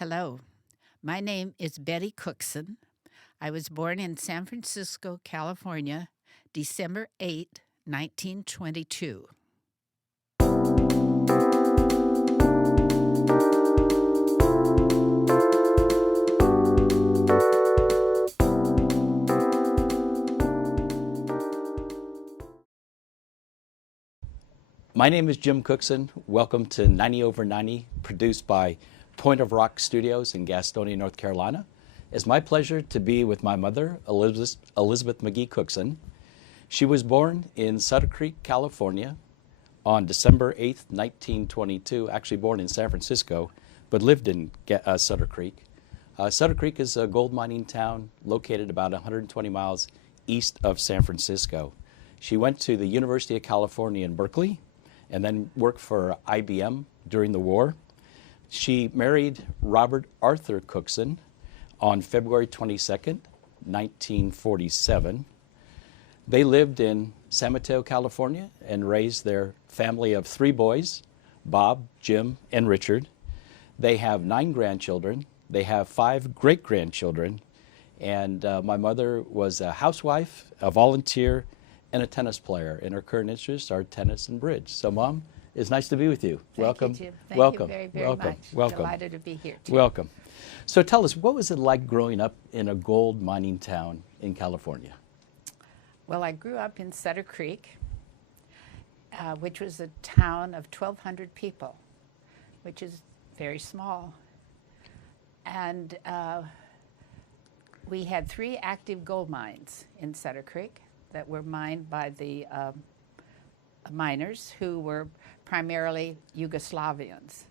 Hello, my name is Betty Cookson. I was born in San Francisco, California, December 8, 1922. My name is Jim Cookson. Welcome to 90 Over 90, produced by Point of Rock Studios in Gastonia, North Carolina. It's my pleasure to be with my mother, Elizabeth McGee Cookson. She was born in Sutter Creek, California on December 8th, 1922, actually born in San Francisco, but lived in Sutter Creek. Sutter Creek is a gold mining town located about 120 miles east of San Francisco. She went to the University of California in Berkeley and then worked for IBM during the war. She married Robert Arthur Cookson on February 22nd, 1947. They lived in San Mateo, California, and raised their family of 3 boys, Bob, Jim, and Richard. They have 9 grandchildren. They have 5 great-grandchildren. And my mother was a housewife, a volunteer, and a tennis player. And her current interests are tennis and bridge. So, Mom, it's nice to be with you. Welcome. Thank you, Jim. Thank Welcome. you very, very Welcome. much. Welcome. Delighted to be here, too. Welcome. So tell us, what was it like growing up in a gold mining town in California? Well, I grew up in Sutter Creek, which was a town of 1,200 people, which is very small. And we had 3 active gold mines in Sutter Creek that were mined by the miners who were primarily Yugoslavians.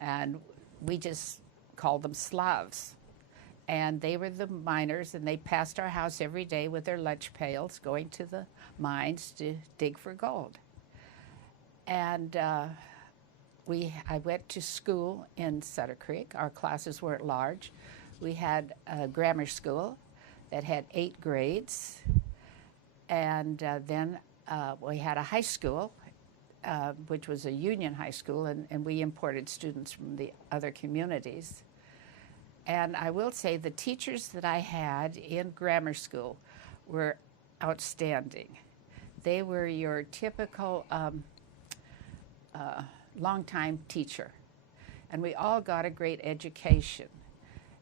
And we just called them Slavs. And they were the miners, and they passed our house every day with their lunch pails going to the mines to dig for gold. And I went to school in Sutter Creek. Our classes weren't large. We had a grammar school that had 8 grades. And then we had a high school, which was a union high school, and we imported students from the other communities. And I will say the teachers that I had in grammar school were outstanding. They were your typical longtime teacher. And we all got a great education.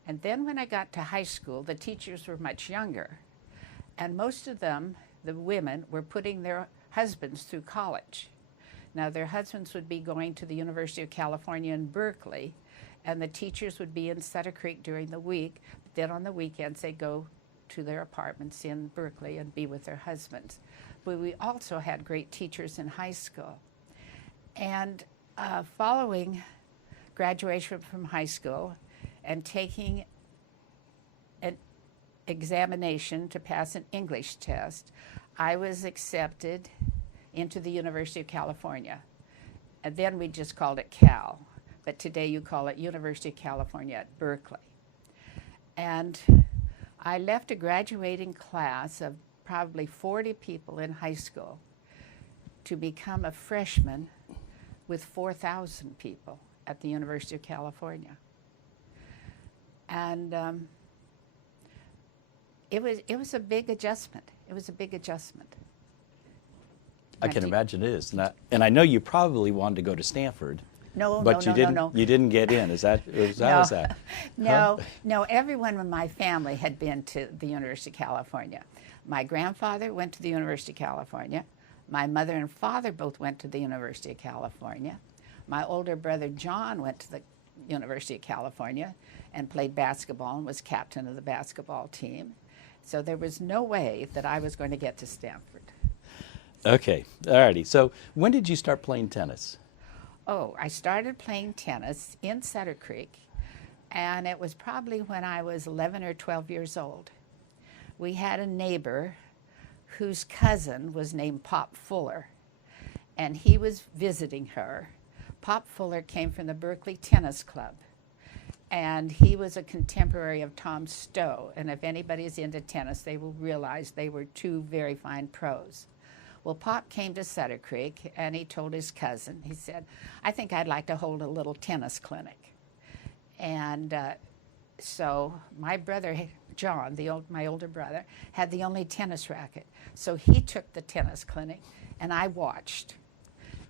And then when I got to high school, the teachers were much younger. And most of them, the women, were putting their husbands through college. Now, their husbands would be going to the University of California in Berkeley, and the teachers would be in Sutter Creek during the week. But then on the weekends, they'd go to their apartments in Berkeley and be with their husbands. But we also had great teachers in high school. And following graduation from high school and taking an examination to pass an English test, I was accepted into the University of California. And then we just called it Cal, but today you call it University of California at Berkeley. And I left a graduating class of probably 40 people in high school to become a freshman with 4,000 people at the University of California. And it was a big adjustment. It was a big adjustment. I can imagine it is. And I know you probably wanted to go to Stanford. No. You didn't get in. Is that? How is that? No. Everyone in my family had been to the University of California. My grandfather went to the University of California. My mother and father both went to the University of California. My older brother John went to the University of California and played basketball and was captain of the basketball team. So there was no way that I was going to get to Stanford. Okay, all righty. So when did you start playing tennis? Oh, I started playing tennis in Sutter Creek, and it was probably when I was 11 or 12 years old. We had a neighbor whose cousin was named Pop Fuller, and he was visiting her. Pop Fuller came from the Berkeley Tennis Club, and he was a contemporary of Tom Stowe, and if anybody's into tennis, they will realize they were 2 very fine pros. Well, Pop came to Sutter Creek, and he told his cousin, he said, I think I'd like to hold a little tennis clinic. And so my brother, John, my older brother, had the only tennis racket. So he took the tennis clinic, and I watched.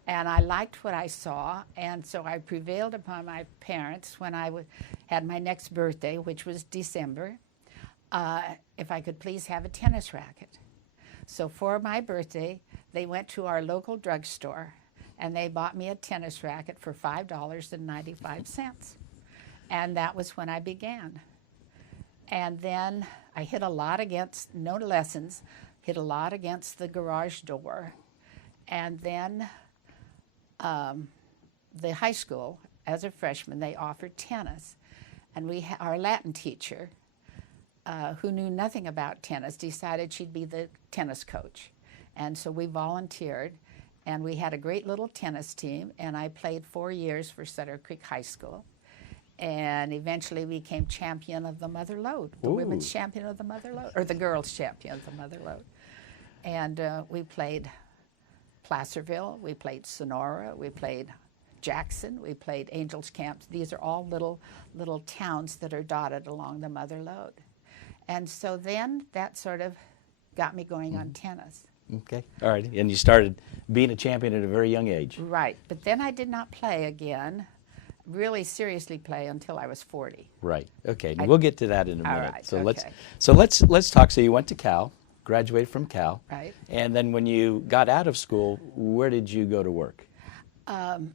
And I liked what I saw, and so I prevailed upon my parents when I had my next birthday, which was December, if I could please have a tennis racket. So for my birthday, they went to our local drugstore, and they bought me a tennis racket for $5.95. And that was when I began. And then I hit a lot against, no lessons, hit a lot against the garage door. And then the high school, as a freshman, they offered tennis. And our Latin teacher, who knew nothing about tennis, decided she'd be the tennis coach. And so we volunteered, and we had a great little tennis team, and I played 4 years for Sutter Creek High School. And eventually became champion of the Mother Lode, the women's champion of the Mother Lode, or the girls' champion of the Mother Lode. And we played Placerville, we played Sonora, we played Jackson, we played Angels Camp. These are all little towns that are dotted along the Mother Lode. And so then that sort of got me going on tennis. Okay, all right. And you started being a champion at a very young age. Right, but then I did not play again, really seriously play, until I was 40. Right. Okay. We'll get to that in a minute. All right, So okay. let's talk. So you went to Cal, graduated from Cal, right? And then when you got out of school, where did you go to work? Well,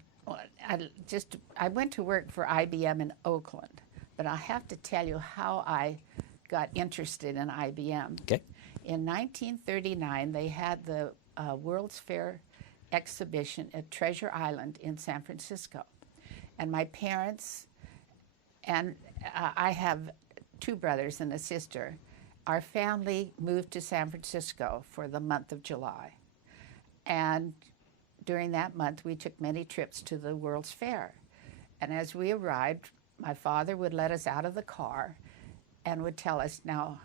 I went to work for IBM in Oakland, but I have to tell you how I got interested in IBM. Okay. In 1939, they had the World's Fair exhibition at Treasure Island in San Francisco. And my parents, and I have 2 brothers and a sister, our family moved to San Francisco for the month of July. And during that month, we took many trips to the World's Fair. And as we arrived, my father would let us out of the car and would tell us, now,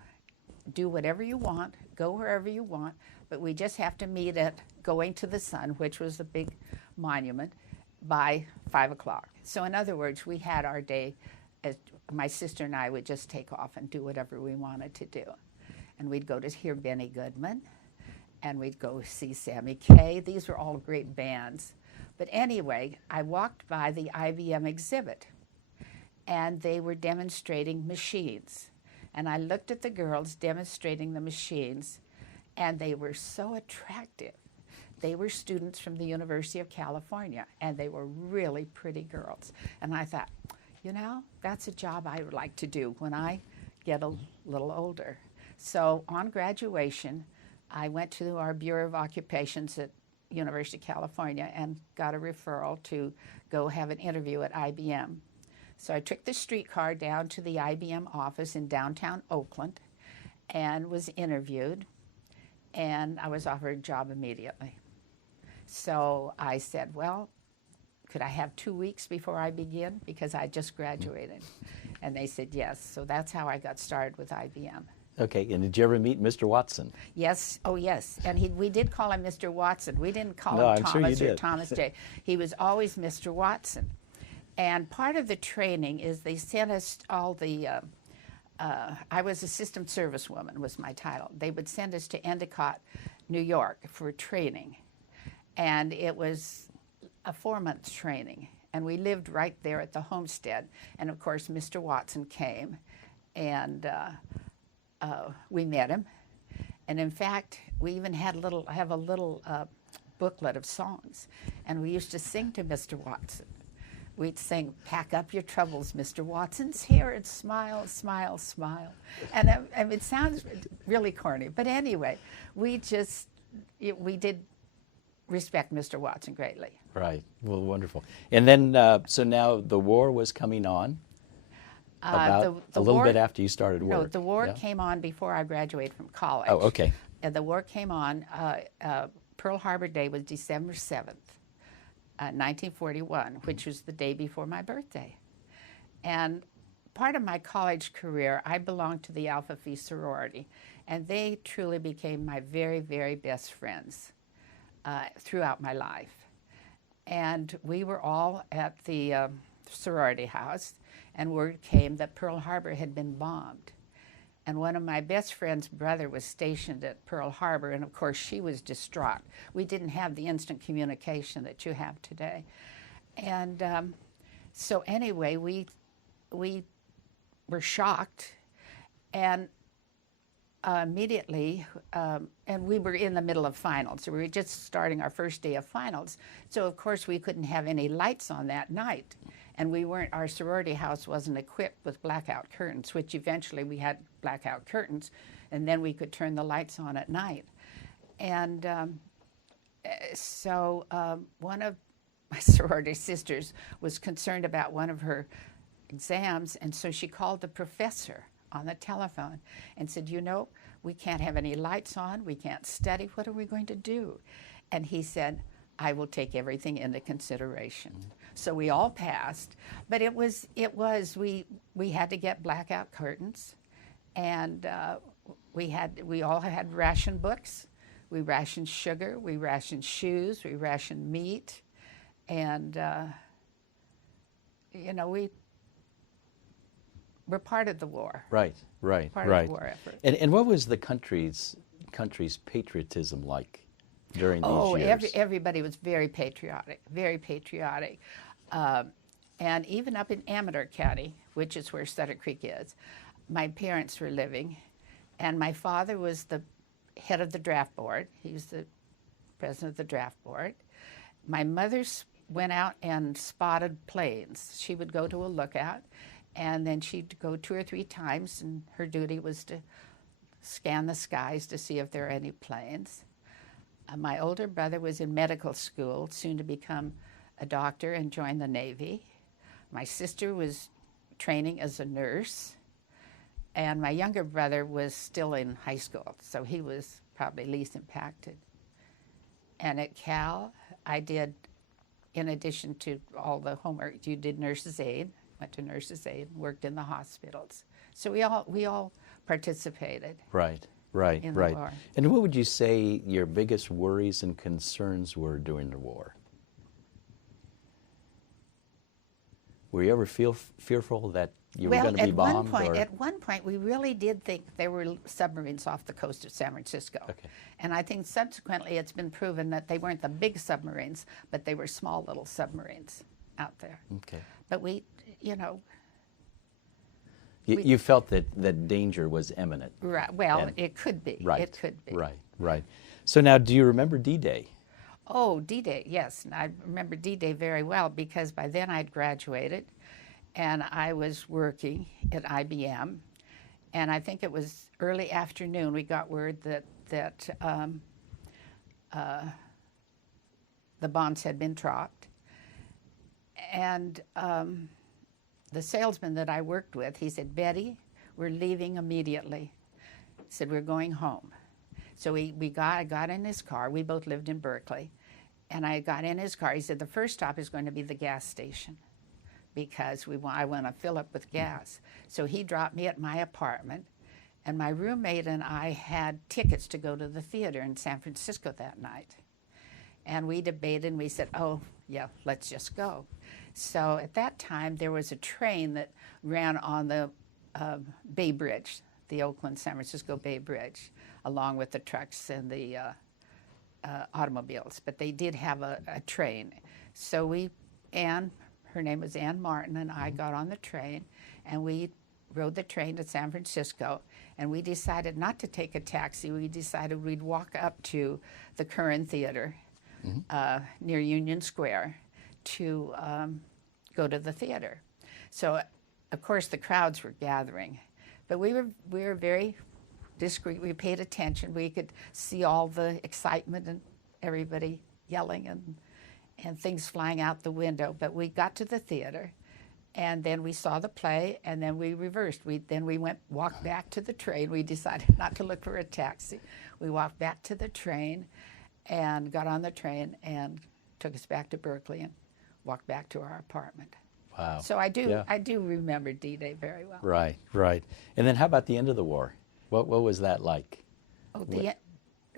do whatever you want, go wherever you want, but we just have to meet at Going to the Sun, which was a big monument, by 5 o'clock. So in other words, we had our day, as my sister and I would just take off and do whatever we wanted to do. And we'd go to hear Benny Goodman, and we'd go see Sammy Kaye. These were all great bands. But anyway, I walked by the IBM exhibit, and they were demonstrating machines. And I looked at the girls demonstrating the machines, and they were so attractive. They were students from the University of California, and they were really pretty girls. And I thought, you know, that's a job I would like to do when I get a little older. So on graduation, I went to our Bureau of Occupations at University of California and got a referral to go have an interview at IBM. So I took the streetcar down to the IBM office in downtown Oakland and was interviewed, and I was offered a job immediately. So I said, well, could I have 2 weeks before I begin? Because I just graduated. And they said yes. So that's how I got started with IBM. Okay, and did you ever meet Mr. Watson? Yes, oh yes. And we did call him Mr. Watson. We didn't call him I'm sure Thomas you or did. Thomas J. He was always Mr. Watson. And part of the training is they sent us all the, I was assistant servicewoman was my title. They would send us to Endicott, New York for training. And it was a 4-month training. And we lived right there at the homestead. And of course, Mr. Watson came, and we met him. And in fact, we even had have a little booklet of songs. And we used to sing to Mr. Watson. We'd sing, "Pack up your troubles, Mr. Watson's here, and smile, smile, smile." And it sounds really corny. But anyway, we did respect Mr. Watson greatly. Right. Well, wonderful. And then, so now the war was coming on about a little bit after you started work. No, the war came on before I graduated from college. Oh, okay. And the war came on, Pearl Harbor Day was December 7th, 1941, which was the day before my birthday. And part of my college career, I belonged to the Alpha Phi sorority, and they truly became my very, very best friends throughout my life. And we were all at the sorority house, and word came that Pearl Harbor had been bombed. And one of my best friend's brother was stationed at Pearl Harbor, and of course she was distraught. We didn't have the instant communication that you have today. And so anyway, we were shocked, and immediately, and we were in the middle of finals. So we were just starting our first day of finals. So of course we couldn't have any lights on that night. And our sorority house wasn't equipped with blackout curtains, which eventually we had blackout curtains, and then we could turn the lights on at night. And so one of my sorority sisters was concerned about one of her exams, and so she called the professor on the telephone and said, you know, we can't have any lights on, we can't study, what are we going to do? And he said, I will take everything into consideration. So we all passed, but we had to get blackout curtains, and we all had ration books. We rationed sugar, we rationed shoes, we rationed meat, and you know, we're part of the war. Right. Part of the war effort. And what was the country's patriotism like during these years? Everybody was very patriotic, very patriotic. And even up in Amador County, which is where Sutter Creek is, my parents were living, and my father was the head of the draft board. He was the president of the draft board. My mother went out and spotted planes. She would go to a lookout, and then she'd go 2 or 3 times, and her duty was to scan the skies to see if there are any planes. My older brother was in medical school, soon to become a doctor and join the Navy. My sister was training as a nurse, and my younger brother was still in high school, so he was probably least impacted. And at Cal, I did, in addition to all the homework, you did nurse's aid, went to nurse's aid, worked in the hospitals. So we all participated. Right. In the war. And what would you say your biggest worries and concerns were during the war? Were you ever fearful that you were going to be bombed? At one point, we really did think there were submarines off the coast of San Francisco. Okay. And I think subsequently it's been proven that they weren't the big submarines, but they were small little submarines out there. Okay. But we, you know... You felt that danger was imminent. Right. Well, it could be. Right. It could be. Right. So now, do you remember D-Day? Oh, D-Day, yes. I remember D-Day very well because by then I'd graduated and I was working at IBM. And I think it was early afternoon we got word that the bombs had been dropped. And the salesman that I worked with, he said, Betty, we're leaving immediately. He said, we're going home. So I got in his car. We both lived in Berkeley. And I got in his car. He said, the first stop is going to be the gas station because I want to fill up with gas. So he dropped me at my apartment. And my roommate and I had tickets to go to the theater in San Francisco that night. And we debated and we said, oh, yeah, let's just go. So at that time, there was a train that ran on the Bay Bridge, the Oakland-San Francisco Bay Bridge, along with the trucks and the automobiles. But they did have a train. So her name was Ann Martin, and I got on the train, and we rode the train to San Francisco, and we decided not to take a taxi. We decided we'd walk up to the Curran Theater near Union Square to go to the theater. So, of course, the crowds were gathering, but we were very discreet. We paid attention. We could see all the excitement and everybody yelling and things flying out the window. But we got to the theater, and then we saw the play, and then we reversed. Then we walked back to the train. We decided not to look for a taxi. We walked back to the train and got on the train and took us back to Berkeley and walked back to our apartment. Wow. So I do remember D-Day very well. Right. And then how about the end of the war? What was that like? Oh,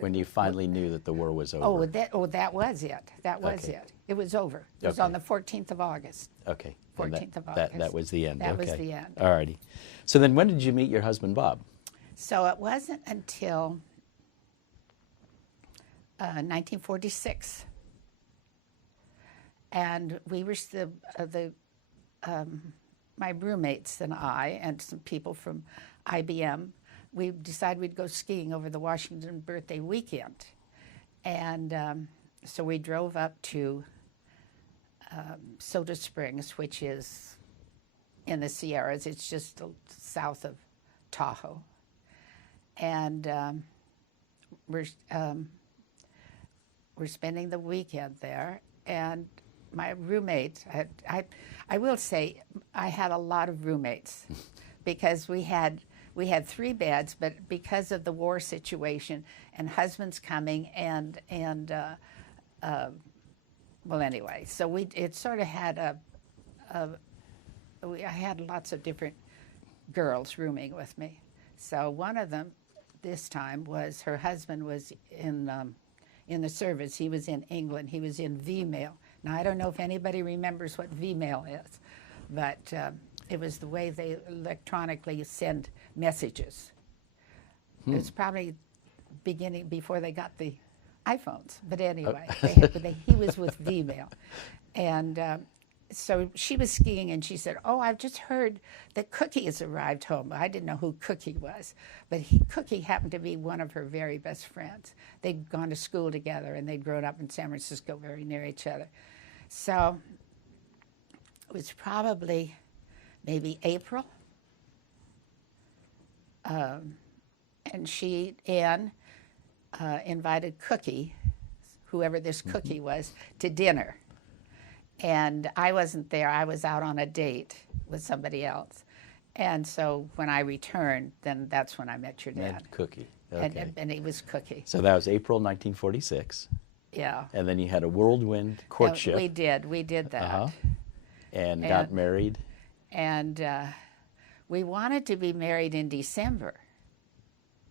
when you finally knew that the war was over? That was it. That was it. It was over. It was Okay. on the 14th of August. Okay. And 14th of August. That was the end. That okay. was the end. All righty. So then when did you meet your husband, Bob? So it wasn't until 1946. And we were my roommates and I and some people from IBM, we decided we'd go skiing over the Washington birthday weekend. And so we drove up to Soda Springs, which is in the Sierras. It's just south of Tahoe. And we're spending the weekend there. And my roommate, I will say, I had a lot of roommates because we had 3 beds, but because of the war situation and husbands coming and well, anyway, so it sort of had I had lots of different girls rooming with me. So one of them this time was her husband was in the service. He was in England. He was in V-mail. Now, I don't know if anybody remembers what V-mail is, but it was the way they electronically send messages. It was probably beginning before they got the iPhones. But anyway, he was with V-mail. And so she was skiing, and she said, "Oh, I've just heard that Cookie has arrived home." I didn't know who Cookie was, but Cookie happened to be one of her very best friends. They'd gone to school together, and they'd grown up in San Francisco, very near each other. So it was probably maybe April, and Ann invited Cookie, whoever this Cookie was, to dinner. And I wasn't there. I was out on a date with somebody else. And so when I returned, then that's when I met your dad. And Cookie. Okay. And he was Cookie. So that was April 1946. Yeah. And then you had a whirlwind courtship. We did that. Uh-huh. And got married. And we wanted to be married in December,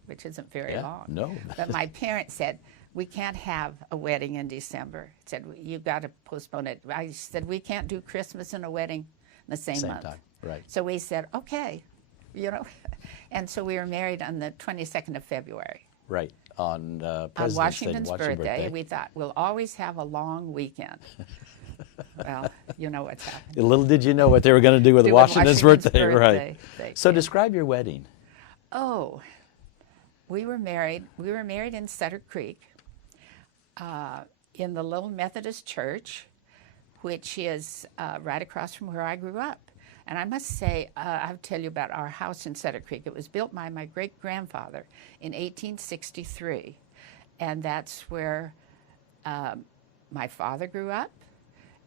which isn't very long. No. But my parents said, "We can't have a wedding in December." Said, "You've got to postpone it." I said, "We can't do Christmas and a wedding in the same month." Time, right. So we said, "Okay," and so we were married on the 22nd of February. Right, on On Washington's birthday. We thought, we'll always have a long weekend. Well, you know what's happening. Little did you know what they were going to do with Washington's birthday. Right. So describe your wedding. Oh, we were married in Sutter Creek, in the little Methodist church, which is right across from where I grew up. And I must say, I'll tell you about our house in Sutter Creek. It was built by my great-grandfather in 1863. And that's where my father grew up,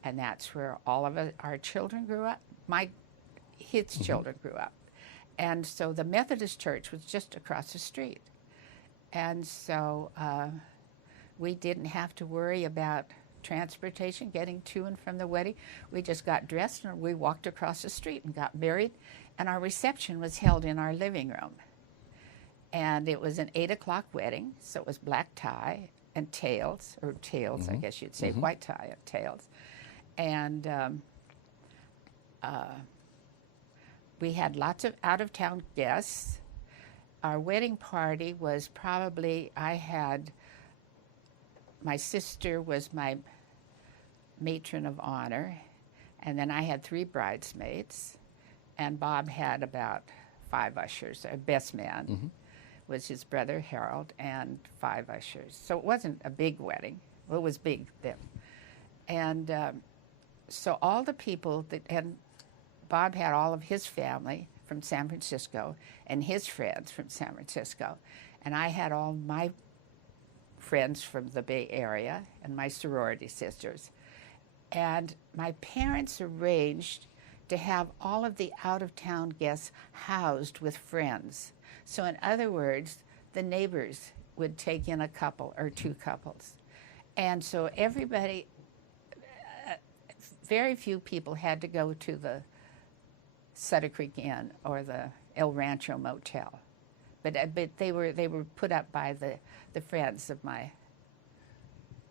and that's where all of our children grew up. His children grew up. And so the Methodist church was just across the street. And so we didn't have to worry about transportation, getting to and from the wedding. We just got dressed and we walked across the street and got married. And our reception was held in our living room. And it was an 8 o'clock wedding, so it was black tie and tails, I guess you'd say, white tie and tails. And we had lots of out-of-town guests. Our wedding party was probably, my sister was my matron of honor, and then I had 3 bridesmaids, and Bob had about 5 ushers. Our best man was his brother Harold, and 5 ushers. So it wasn't a big wedding. Well, it was big then. And so all the people and Bob had all of his family from San Francisco and his friends from San Francisco, and I had all my friends from the Bay Area and my sorority sisters. And my parents arranged to have all of the out-of-town guests housed with friends. So in other words, the neighbors would take in a couple or 2 couples. And so everybody, very few people had to go to the Sutter Creek Inn or the El Rancho Motel. But they were put up by the friends of my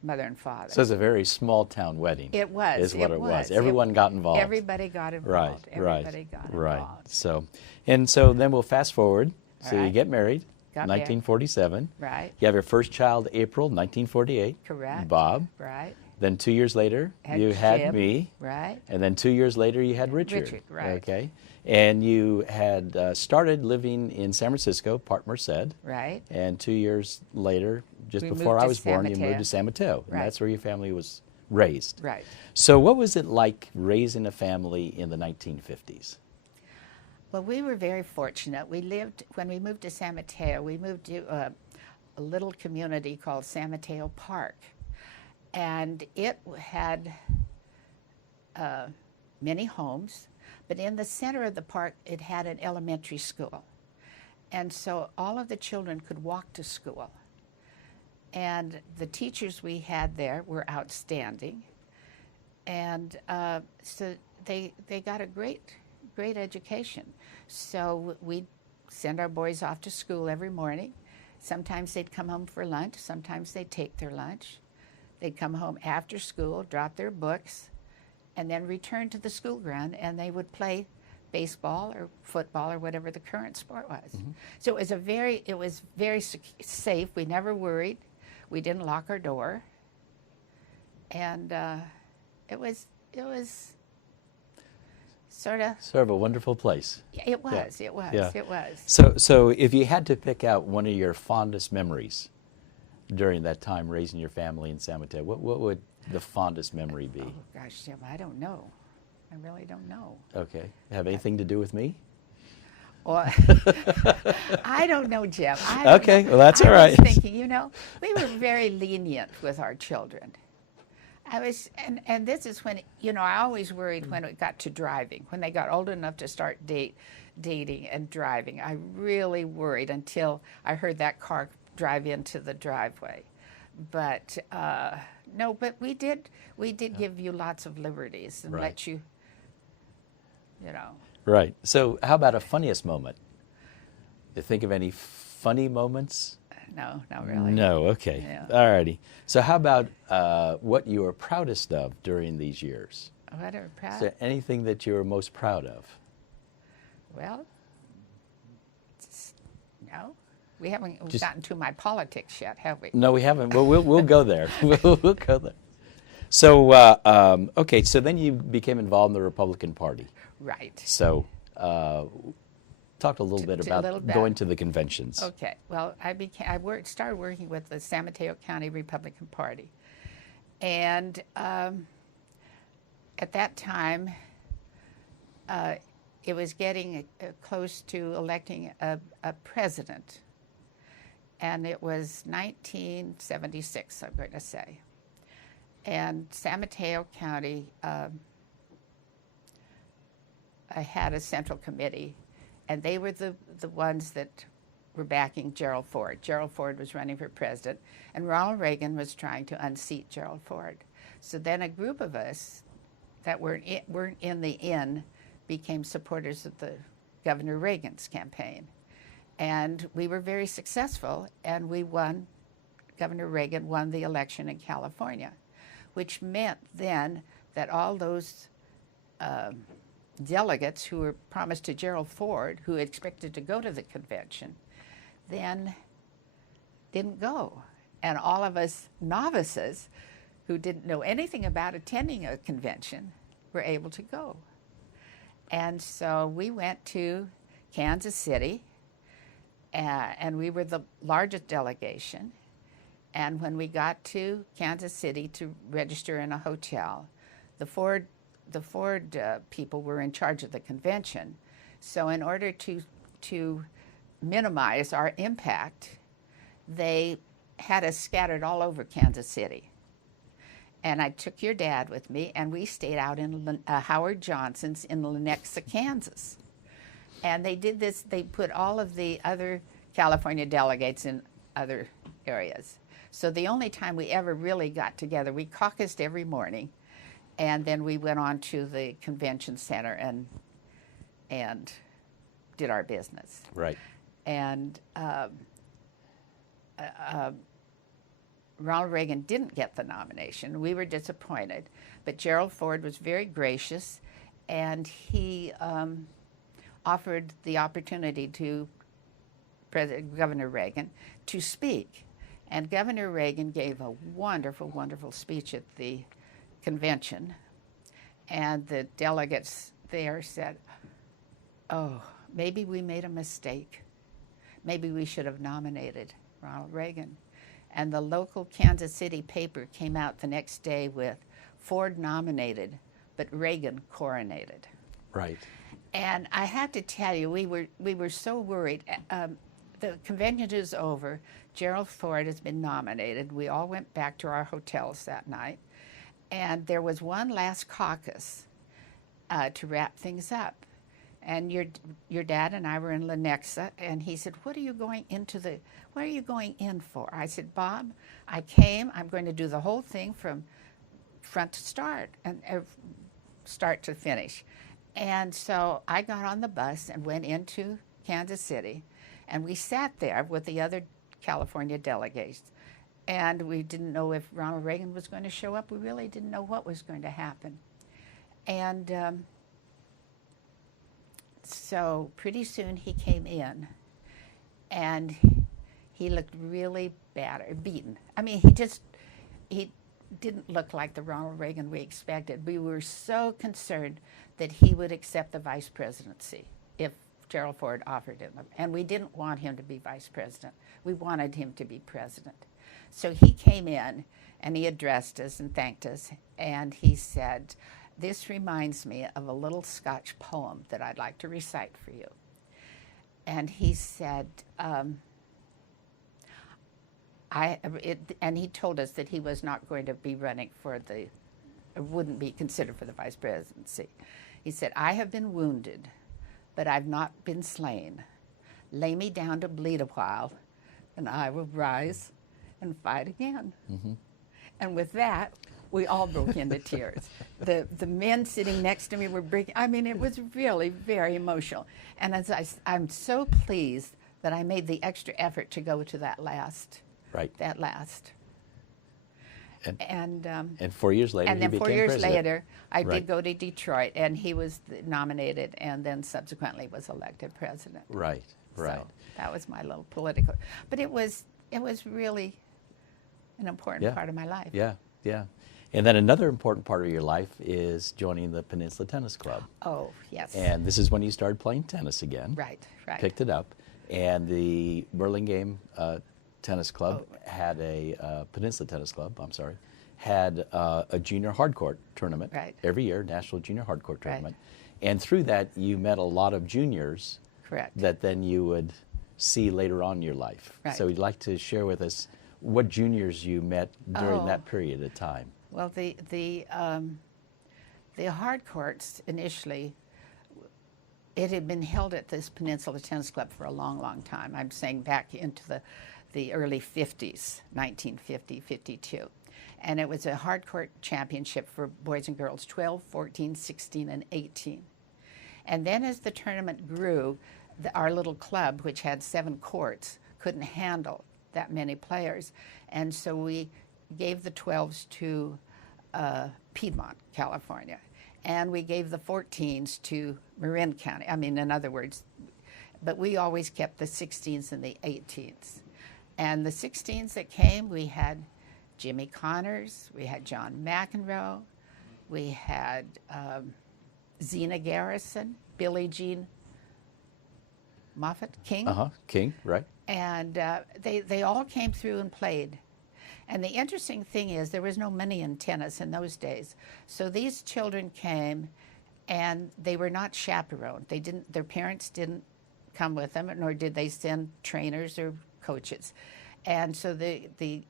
mother and father. So it's a very small town wedding. It was. Is what it was. was. Everyone got involved. Everybody got involved. Everybody got involved. So, and so then we'll fast forward. So you Right. get married, Got married. 1947. Right. You have your first child, April 1948. Correct. Bob. Right. Then 2 years later, you had Jim. me. Right. And then 2 years later, you had Richard. Richard, right. Okay. And you had started living in San Francisco, Park Merced. Right. And 2 years later, just We before moved I to was San born, you Mateo. moved to San Mateo. And Right. that's where your family was raised. Right. So what was it like raising a family in the 1950s? Well, we were very fortunate. When we moved to San Mateo, we moved to a little community called San Mateo Park. And it had many homes, but in the center of the park, it had an elementary school. And so all of the children could walk to school. And the teachers we had there were outstanding. And so they got a great education. So we'd send our boys off to school every morning. Sometimes they'd come home for lunch. Sometimes they'd take their lunch. They'd come home after school, drop their books, and then return to the school ground, and they would play baseball or football or whatever the current sport was. Mm-hmm. So it was very safe. We never worried. We didn't lock our door, and it was sort of a wonderful place. It was. Yeah. It was. Yeah. It was. So if you had to pick out one of your fondest memories during that time raising your family in San Mateo, what would the fondest memory be? Oh gosh, Jim, I don't know. I really don't know. Okay. Have anything to do with me? Well, I don't know, Jim. Okay, well, that's all right. I was thinking, we were very lenient with our children. And this is when, I always worried when it got to driving, when they got old enough to start dating and driving. I really worried until I heard that car drive into the driveway. But no, but we did give you lots of liberties and Right. let you, Right. So how about a funniest moment? You think of any funny moments? No, not really. No, okay. Yeah. All righty. So how about what you are proudest of during these years? What are proud? Is there anything that you are most proud of? Well, no. We haven't gotten to my politics yet, have we? No, we haven't. Well, we'll go there. We'll go there. So, okay, so then you became involved in the Republican Party. Right. So, talk a little bit about going to the conventions. Okay. Well, started working with the San Mateo County Republican Party. And at that time, it was getting close to electing a president. And it was 1976, I'm going to say. And San Mateo County had a central committee, and they were the ones that were backing Gerald Ford. Gerald Ford was running for president, and Ronald Reagan was trying to unseat Gerald Ford. So then a group of us that weren't in the inn became supporters of Governor Reagan's campaign. And we were very successful, and we won. Governor Reagan won the election in California, which meant then that all those delegates who were promised to Gerald Ford, who expected to go to the convention, then didn't go. And all of us novices who didn't know anything about attending a convention were able to go. And so we went to Kansas City, and we were the largest delegation. And when we got to Kansas City to register in a hotel, the Ford people were in charge of the convention. So in order to minimize our impact, they had us scattered all over Kansas City. And I took your dad with me, and we stayed out in Howard Johnson's in Lenexa, Kansas. And they did this, they put all of the other California delegates in other areas. So the only time we ever really got together, we caucused every morning, and then we went on to the convention center and did our business. Right. And Ronald Reagan didn't get the nomination. We were disappointed, but Gerald Ford was very gracious, and he offered the opportunity to Governor Reagan to speak. And Governor Reagan gave a wonderful, wonderful speech at the convention, and the delegates there said, "Oh, maybe we made a mistake. Maybe we should have nominated Ronald Reagan." And the local Kansas City paper came out the next day with Ford nominated, but Reagan coronated. Right. And I have to tell you, we were so worried. The convention is over. Gerald Ford has been nominated. We all went back to our hotels that night. And there was one last caucus to wrap things up. And your dad and I were in Lenexa, and he said, what are you going in for? I said, Bob, I came, I'm going to do the whole thing from front to start, and start to finish. And so I got on the bus and went into Kansas City, and we sat there with the other California delegates. And we didn't know if Ronald Reagan was going to show up. We really didn't know what was going to happen. And so pretty soon he came in, and he looked really beaten. I mean, he didn't look like the Ronald Reagan we expected. We were so concerned that he would accept the vice presidency if Gerald Ford offered him. And we didn't want him to be vice president. We wanted him to be president. So he came in, and he addressed us and thanked us, and he said, "This reminds me of a little Scotch poem that I'd like to recite for you." And he said, and he told us that he was not going to be running wouldn't be considered for the vice presidency. He said, "I have been wounded, but I've not been slain. Lay me down to bleed a while, and I will rise and fight again." Mm-hmm. And with that, we all broke into tears. The men sitting next to me were breaking. I mean, it was really very emotional. And I'm so pleased that I made the extra effort to go to that last. Right. That last. And 4 years later, and then he 4 became years president. later, I Right. did go to Detroit, and he was nominated, and then subsequently was elected president. Right. Right. So that was my little political. But it was really an important part of my life. Yeah. Yeah. And then another important part of your life is joining the Peninsula Tennis Club. Oh, yes. And this is when you started playing tennis again. Right. Picked it up. And the Burlingame Tennis Club had Peninsula Tennis Club, had a junior hardcourt tournament every year, National Junior Hardcourt Tournament. And through that, you met a lot of juniors. Correct. That then you would see later on in your life. Right. So you'd like to share with us what juniors you met during that period of time. Well, the hard courts initially, it had been held at this Peninsula Tennis Club for a long, long time. I'm saying back into the early 50s, 1950, 52. And it was a hard court championship for boys and girls, 12, 14, 16, and 18. And then as the tournament grew, our little club, which had 7 courts, couldn't handle that many players. And so we gave the 12s to Piedmont, California. And we gave the 14s to Marin County. I mean, in other words, but we always kept the 16s and the 18s. And the 16s that came, we had Jimmy Connors, we had John McEnroe, we had Zena Garrison, Billie Jean Moffitt, King. King, right. And they all came through and played. And the interesting thing is there was no money in tennis in those days. So these children came, and they were not chaperoned. Their parents didn't come with them, nor did they send trainers or coaches. And so the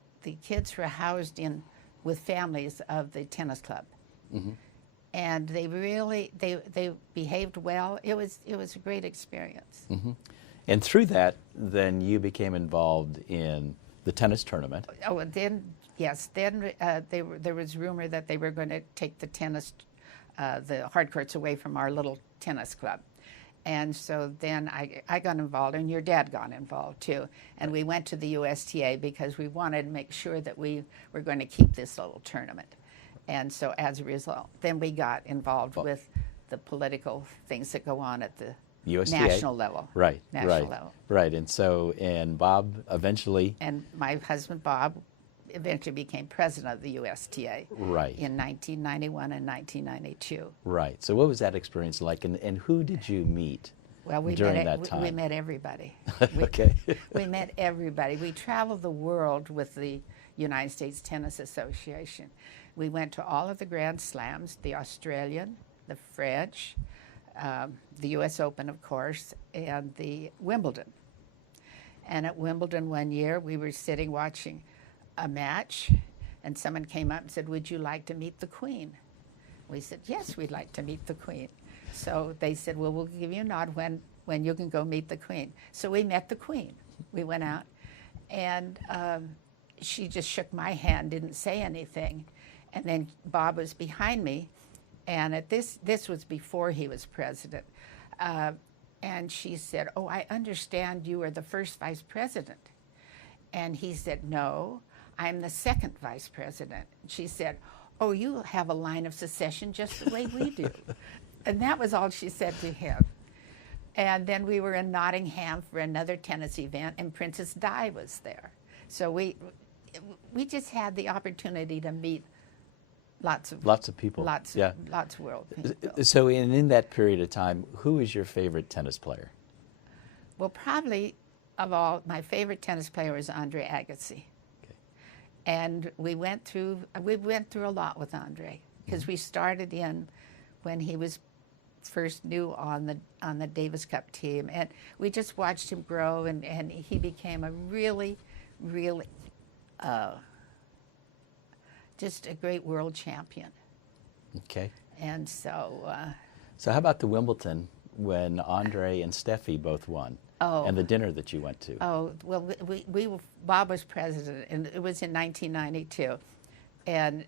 kids were housed in with families of the tennis club. Mm-hmm. And they really they behaved well. It was a great experience. Mm-hmm. And through that, then you became involved in the tennis tournament. Oh, and then yes, then there was rumor that they were going to take the hard courts away from our little tennis club, And so then I got involved, and your dad got involved too. And we went to the USTA because we wanted to make sure that we were going to keep this little tournament. And so as a result, then we got involved with the political things that go on at the USTA. national level. Right, national level. Right. And so, and Bob eventually. And my husband, Bob, eventually became president of the USTA. Right. In 1991 and 1992. Right. So what was that experience like, and who did you meet during that time? We met everybody. Okay. We met everybody. We traveled the world with the United States Tennis Association. We went to all of the Grand Slams, the Australian, the French, the U.S. Open, of course, and the Wimbledon. And at Wimbledon one year, we were sitting watching a match, and someone came up and said, "Would you like to meet the Queen?" We said, "Yes, we'd like to meet the Queen." So they said, "Well, we'll give you a nod when you can go meet the Queen." So we met the Queen. We went out, and she just shook my hand, didn't say anything. And then Bob was behind me, and at this was before he was president. And she said, "Oh, I understand you are the first vice president." And he said, "No, I'm the second vice president." She said, "Oh, you have a line of succession just the way we do." And that was all she said to him. And then we were in Nottingham for another tennis event, and Princess Di was there. So we just had the opportunity to meet lots of people. Lots of world people. So in that period of time, who was your favorite tennis player? Well, probably of all, my favorite tennis player was Andre Agassi. Okay. And we went through a lot with Andre, because we started in when he was first new on the Davis Cup team, and we just watched him grow, and he became a really just a great world champion. Okay. And so so how about the Wimbledon when Andre and Steffi both won? Oh. And the dinner that you went to? Oh, well, Bob was president, and it was in 1992. And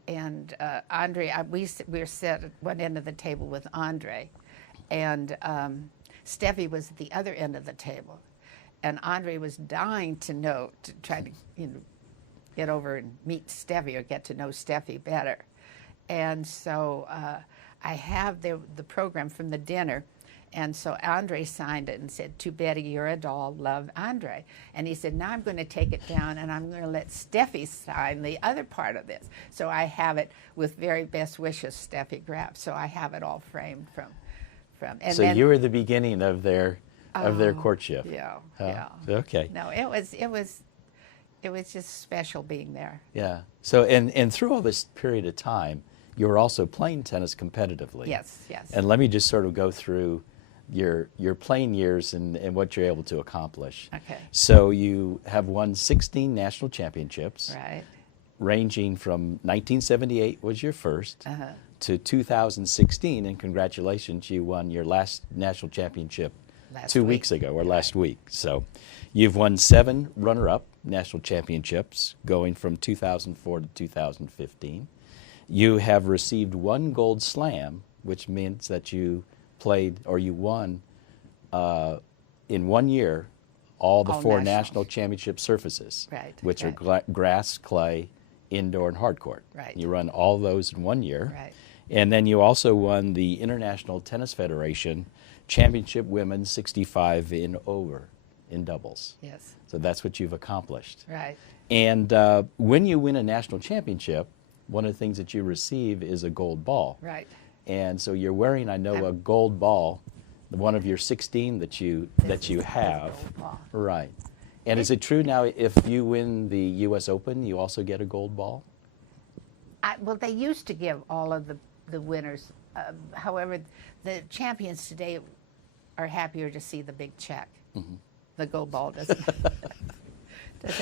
Andre, we were sat at one end of the table with Andre, and Steffi was at the other end of the table. And Andre was dying to try to get over and meet Steffi or get to know Steffi better. And so I have the program from the dinner. And so Andre signed it and said, "To Betty, you're a doll, love, Andre." And he said, "Now I'm going to take it down and I'm going to let Steffi sign the other part of this." So I have it with very best wishes, Steffi Graf. So I have it all framed from. And so you were the beginning of their courtship. Yeah, yeah. Okay. No, it was just special being there. Yeah. So and through all this period of time, you were also playing tennis competitively. Yes. And let me just sort of go through your playing years and what you're able to accomplish. Okay. So you have won 16 national championships. Right. Ranging from 1978 was your first to 2016, and congratulations, you won your last national championship weeks ago, or last week. So you've won 7 runner-up national championships going from 2004 to 2015. You have received 1 gold slam, which means that you played or you won in 1 year all 4 national championship surfaces, which are grass, clay, indoor, and hard court. Right. You run all those in 1 year. Right. And then you also won the International Tennis Federation Championship Women's 65 and over in doubles. Yes. So that's what you've accomplished. Right. And when you win a national championship, one of the things that you receive is a gold ball. Right. And so you're wearing, I know, a gold ball, one of your 16 that you have. Gold ball. Right. And is it true now if you win the U.S. Open, you also get a gold ball? Well, they used to give all of the winners. However, the champions today are happier to see the big check. Mm-hmm. The gold ball doesn't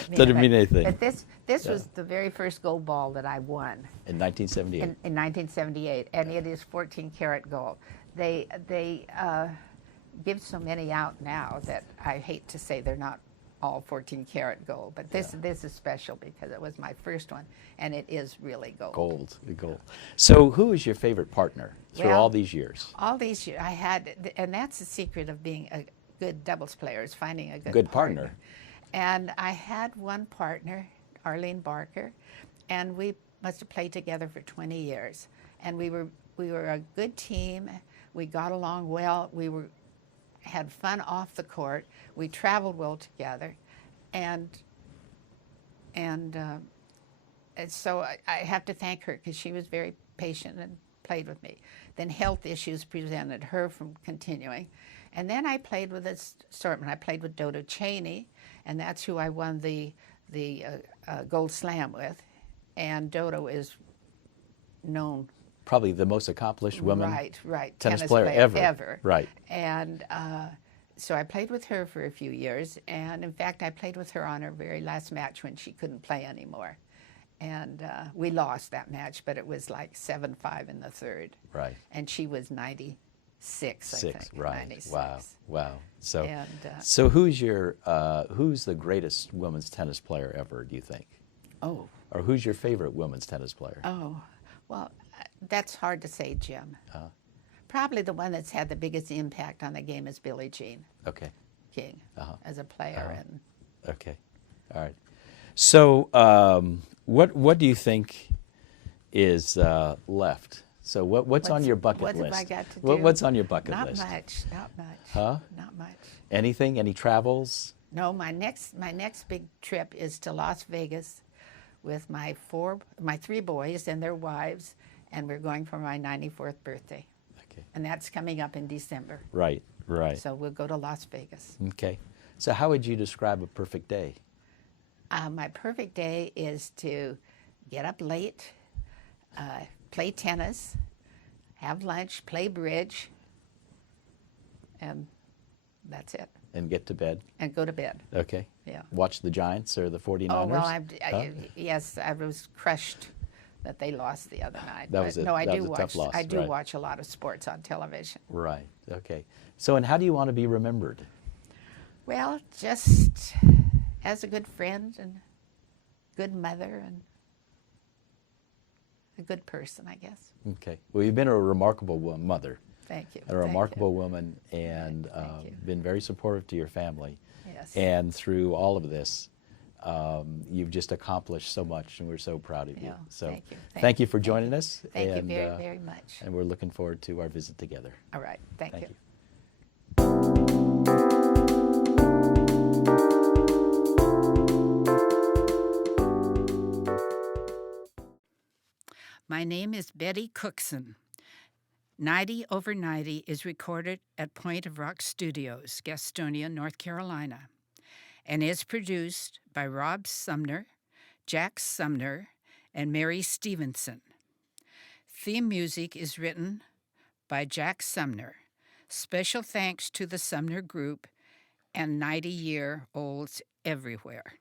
mean anything. But this was the very first gold ball that I won. In 1978. In 1978, and it is 14 karat gold. They give so many out now that I hate to say they're not all 14-karat gold. But this is special because it was my first one, and it is really gold. Gold. So who is your favorite partner through Well, all these years? All these years I had, and that's the secret of being a good doubles player, is finding a Good partner. And I had one partner, Arlene Barker, and we must have played together for 20 years. And we were a good team. We got along well. Had fun off the court. We traveled well together, and so I have to thank her because she was very patient and played with me. Then health issues prevented her from continuing, and then I played with this assortment. I played with Dodo Cheney, and that's who I won the Gold Slam with, and Dodo is known. Probably the most accomplished woman tennis player ever. Right. And so I played with her for a few years. And in fact, I played with her on her very last match when she couldn't play anymore. And we lost that match, but it was like 7-5 in the third. Right. And she was 96, I think. Right. 96. Wow. So, and, so who's the greatest women's tennis player ever, do you think? Oh. Or who's your favorite women's tennis player? Oh, well, that's hard to say, Jim. Probably the one that's had the biggest impact on the game is Billie Jean King as a player. And okay, all right. So, what do you think is left? So, what's on your bucket list? What have I got to do? What's on your bucket list? Not much. Huh? Not much. Anything? Any travels? No, my next big trip is to Las Vegas with my 3 boys and their wives, and we're going for my 94th birthday. Okay. And that's coming up in December. Right. So we'll go to Las Vegas. Okay. So how would you describe a perfect day? My perfect day is to get up late, play tennis, have lunch, play bridge, and that's it. And get to bed? And go to bed. Okay. Yeah. Watch the Giants or the 49ers? Oh, well, yes, I was crushed that they lost the other night. That was a tough loss. I do watch a lot of sports on television. Right. Okay. So, and how do you want to be remembered? Well, just as a good friend and good mother and a good person, I guess. Okay. Well, you've been a remarkable mother. Thank you. A remarkable woman, and been very supportive to your family. Yes. And through all of this, you've just accomplished so much, and we're so proud of you. Yeah, So thank you for joining us. Thank you very, very much. And we're looking forward to our visit together. All right. Thank you. My name is Betty Cookson. 90 Over 90 is recorded at Point of Rock Studios, Gastonia, North Carolina, and is produced by Rob Sumner, Jack Sumner, and Mary Stevenson. Theme music is written by Jack Sumner. Special thanks to the Sumner Group and 90-year-olds everywhere.